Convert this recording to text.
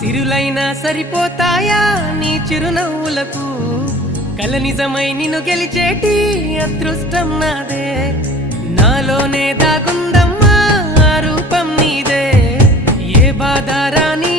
సిరులైనా సరిపోతాయా నీ చిరునవ్వులకు కల నిజమై నిన్ను గెలిచేటి అదృష్టం నాదే నాలోనే దాగుందమ్మా ఆ రూపం నీదే ఏ బాధ రాని